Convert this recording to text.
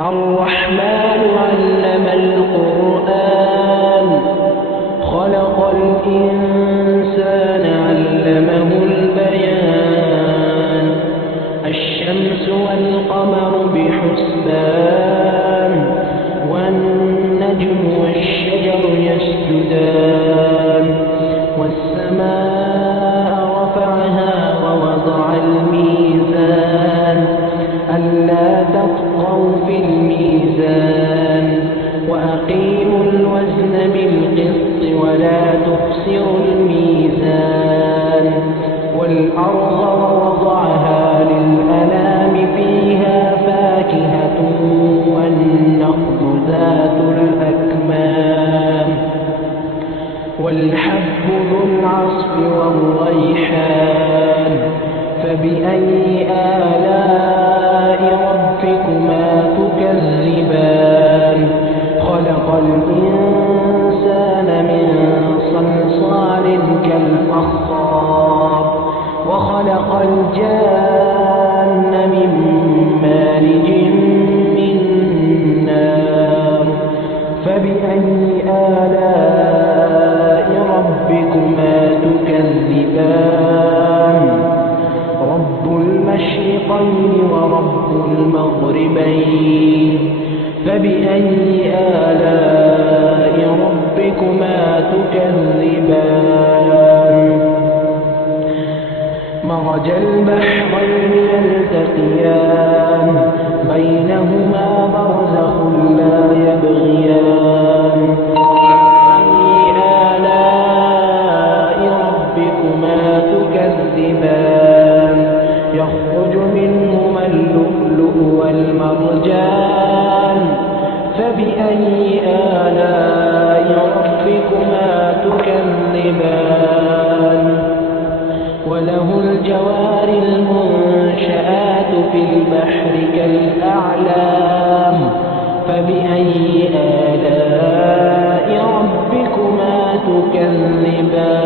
الرحمن علم القرآن خلق الإنسان علمه البيان الشمس والقمر بحسبان والنجم والشجر يسجدان والسماء رفعها ووضع الميزان ألا تطغوا في الميزان وأقيموا الوزن بالقسط ولا تخسروا الميزان والأرض ووضعها للأنام فيها فاكهة والنخل ذات الأكمام والحب ذو العصف والريحان فبأي آلاء ربكما تكذبان خلق الإنسان من صلصال كالفخار وخلق الجان من مارج من نار فبأي آلاء ربكما تكذبان رب المشرقين ورب المغربين فبأي آلاء ربكما تكذبان مرج البحرين يلتقيان بينهما برزخ لا يبغيان فبأي آلاء ربكما تكذبان يخرج منهما اللؤلؤ والمرجان فبأي آلاء ربكما تكذبان وله الجوار المنشآت في البحر كالأعلام فبأي آلاء ربكما تكذبان